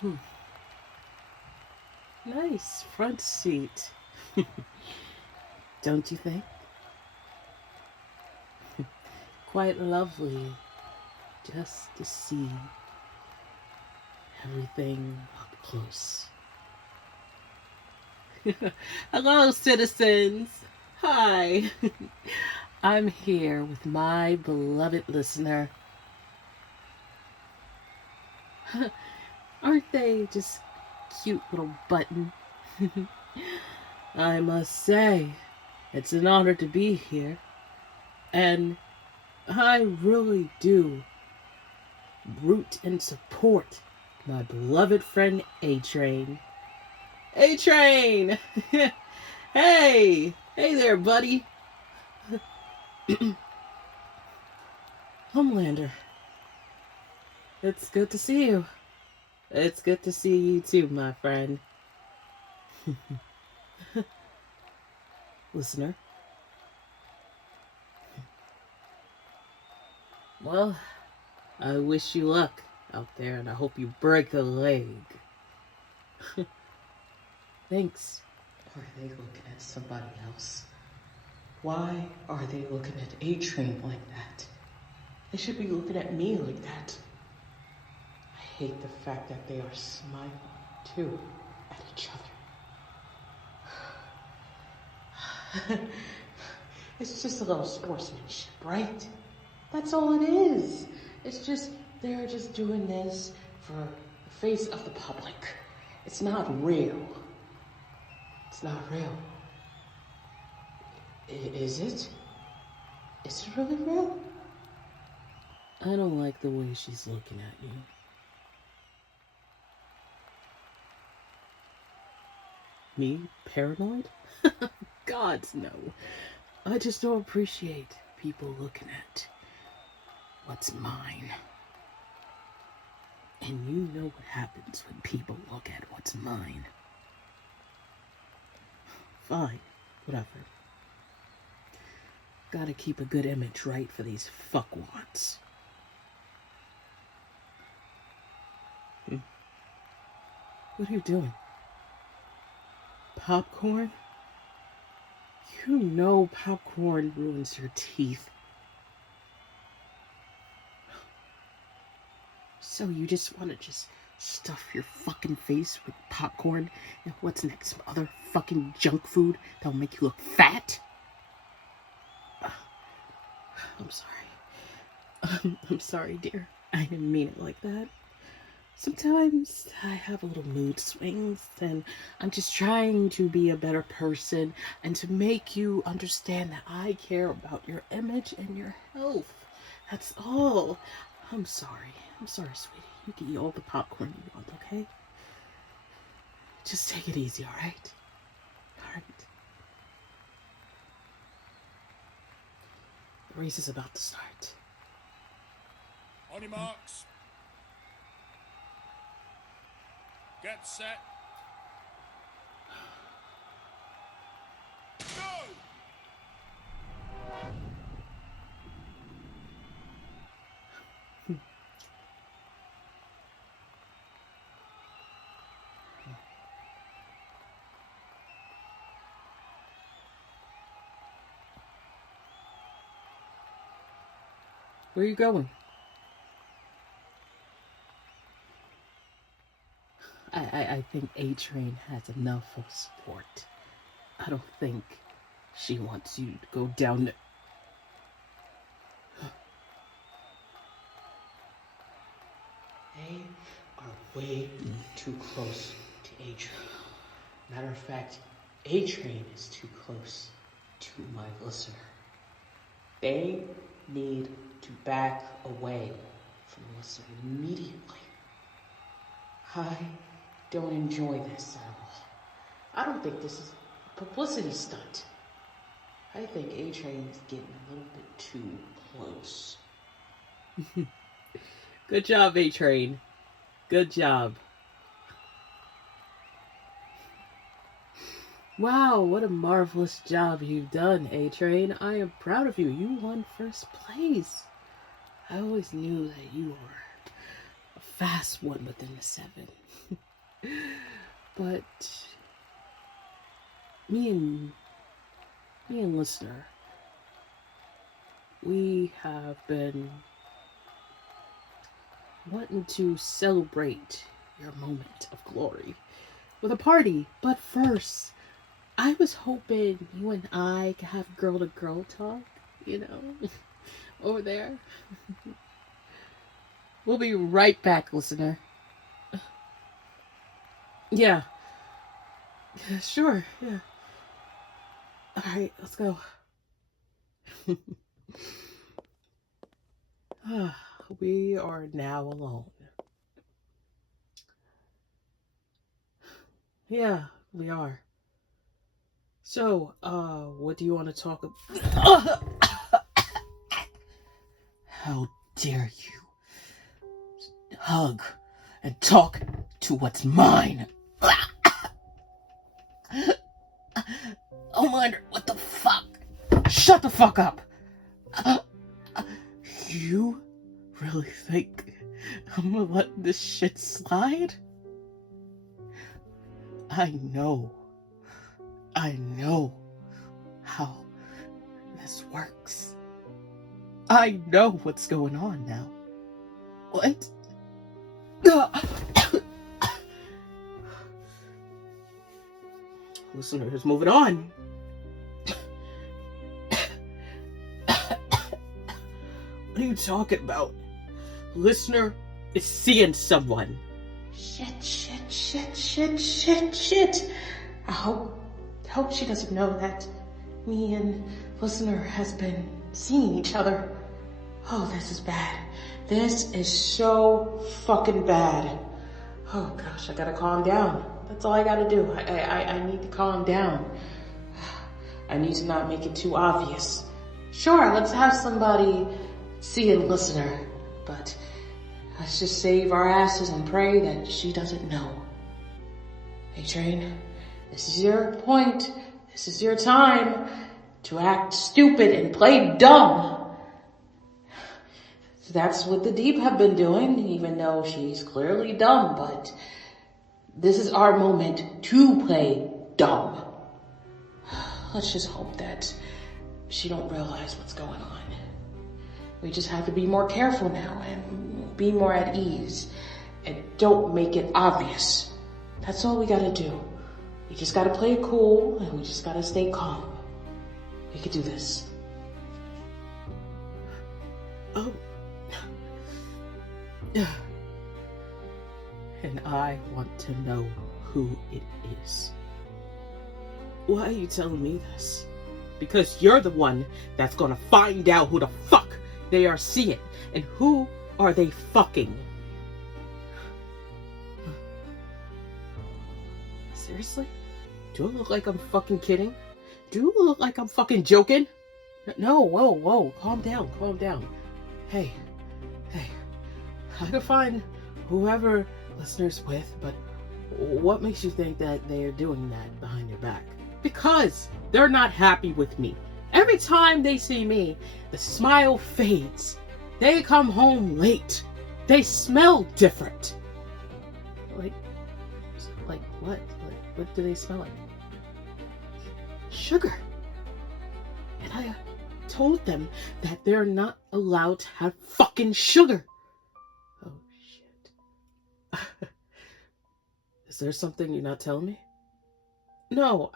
Hmm. Nice front seat. Don't you think? Quite lovely just to see everything up close. Hello, citizens. Hi. I'm here with my beloved listener. Aren't they just cute little button? I must say, it's an honor to be here. And I really do root and support my beloved friend A Train. A Train! Hey! Hey there, buddy! Homelander, it's good to see you. It's good to see you too, my friend. Listener. Well, I wish you luck out there and I hope you break a leg. Thanks. Are they looking at somebody else? Why are they looking at A-Train like that? They should be looking at me like that. I hate the fact that they are smiling, too, at each other. It's just a little sportsmanship, right? That's all it is. It's just, they're just doing this for the face of the public. It's not real. It's not real. Is it? Is it really real? I don't like the way she's looking at you. Me? Paranoid? God, no. I just don't appreciate people looking at what's mine. And you know what happens when people look at what's mine. Fine, whatever. Gotta keep a good image, right, for these fuckwads. What are you doing? Popcorn? You know popcorn ruins your teeth. So you just want to just stuff your fucking face with popcorn and what's next? Some other fucking junk food that'll make you look fat? I'm sorry. I'm sorry, dear. I didn't mean it like that. Sometimes I have a little mood swings, and I'm just trying to be a better person and to make you understand that I care about your image and your health. That's all. I'm sorry. I'm sorry, sweetie. You can eat all the popcorn you want, okay? Just take it easy, alright? Alright. The race is about to start. On your marks. Get set. Go! Where are you going? I think A-Train has enough of support. I don't think she wants you to go down there. They are way too close to A-Train. Matter of fact, A-Train is too close to my listener. They need to back away from the listener immediately. I don't enjoy this at all. I don't think this is a publicity stunt. I think A-Train is getting a little bit too close. Good job, A-Train. Good job. Wow, what a marvelous job you've done, A-Train. I am proud of you. You won first place. I always knew that you were a fast one within the 7. But me and listener, we have been wanting to celebrate your moment of glory with a party. But first, I was hoping you and I could have girl to girl talk, over there. We'll be right back, listener. Yeah. Sure, yeah. Alright, let's go. We are now alone. Yeah, we are. So, what do you want to talk about? How dare you hug and talk to what's mine? Homelander, what the fuck? Shut the fuck up! You really think I'm gonna let this shit slide? I know how this works. I know what's going on now. What? Listeners, moving on. What are you talking about? Listener is seeing someone. Shit. I hope she doesn't know that me and listener has been seeing each other. Oh, this is bad. This is so fucking bad. Oh gosh, I gotta calm down. That's all I gotta do. I need to calm down. I need to not make it too obvious. Sure, let's have somebody see and listener, but let's just save our asses and pray that she doesn't know. A-Train, this is your point. This is your time to act stupid and play dumb. That's what the Deep have been doing, even though she's clearly dumb, but this is our moment to play dumb. Let's just hope that she don't realize what's going on. We just have to be more careful now and be more at ease and don't make it obvious. That's all we gotta do. We just gotta play it cool and we just gotta stay calm. We could do this. Oh. And I want to know who it is. Why are you telling me this? Because you're the one that's gonna find out who the fuck they are seeing and who are they fucking. Seriously? Do I look like I'm fucking kidding? Do I look like I'm fucking joking? No, whoa, calm down. Hey, I can find whoever listeners with, but what makes you think that they are doing that behind your back? Because they're not happy with me. Every time they see me, the smile fades. They come home late. They smell different. Like what? What do they smell like? Sugar. And I told them that they're not allowed to have fucking sugar. Oh shit. Is there something you're not telling me? No.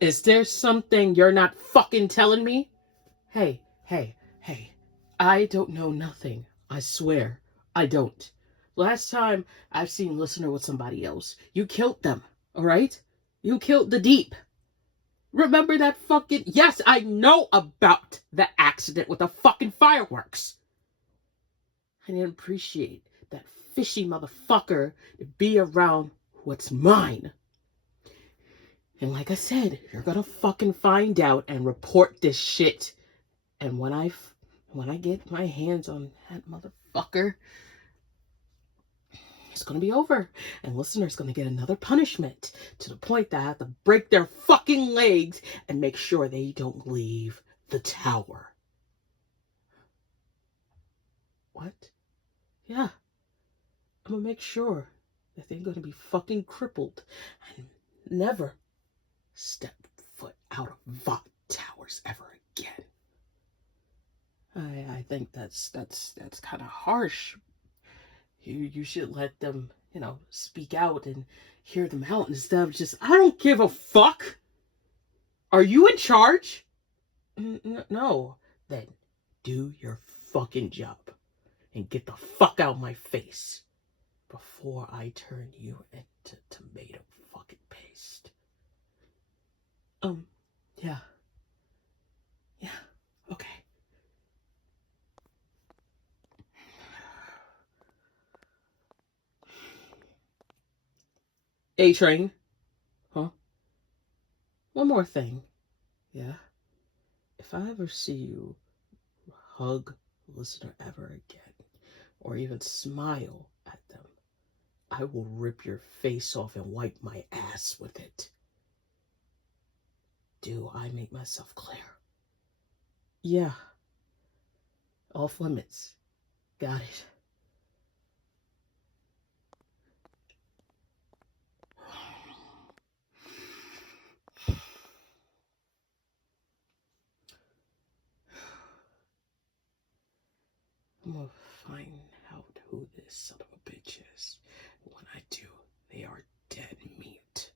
Is there something you're not fucking telling me? Hey. I don't know nothing. I swear. I don't. Last time I've seen listener with somebody else, you killed them, alright? You killed the Deep. Remember that fucking... Yes, I know about the accident with the fucking fireworks. I didn't appreciate that fishy motherfucker to be around what's mine. And like I said, you're gonna fucking find out and report this shit. And when I get my hands on that motherfucker, it's gonna be over. And listeners gonna get another punishment to the point that I have to break their fucking legs and make sure they don't leave the tower. What? Yeah, I'm gonna make sure that they're gonna be fucking crippled and never step foot out of Vought Towers ever again. I think that's kind of harsh. You should let them, speak out and hear them out instead of just, I don't give a fuck. Are you in charge? No. Then do your fucking job and get the fuck out of my face before I turn you into tomato fucking paste. Yeah. Yeah. Okay. A train. Huh? One more thing. Yeah. If I ever see you hug a listener ever again, or even smile at them, I will rip your face off and wipe my ass with it. Do I make myself clear? Yeah. Off limits. Got it. I'm gonna find out who this son of a bitch is. When I do, they are dead meat.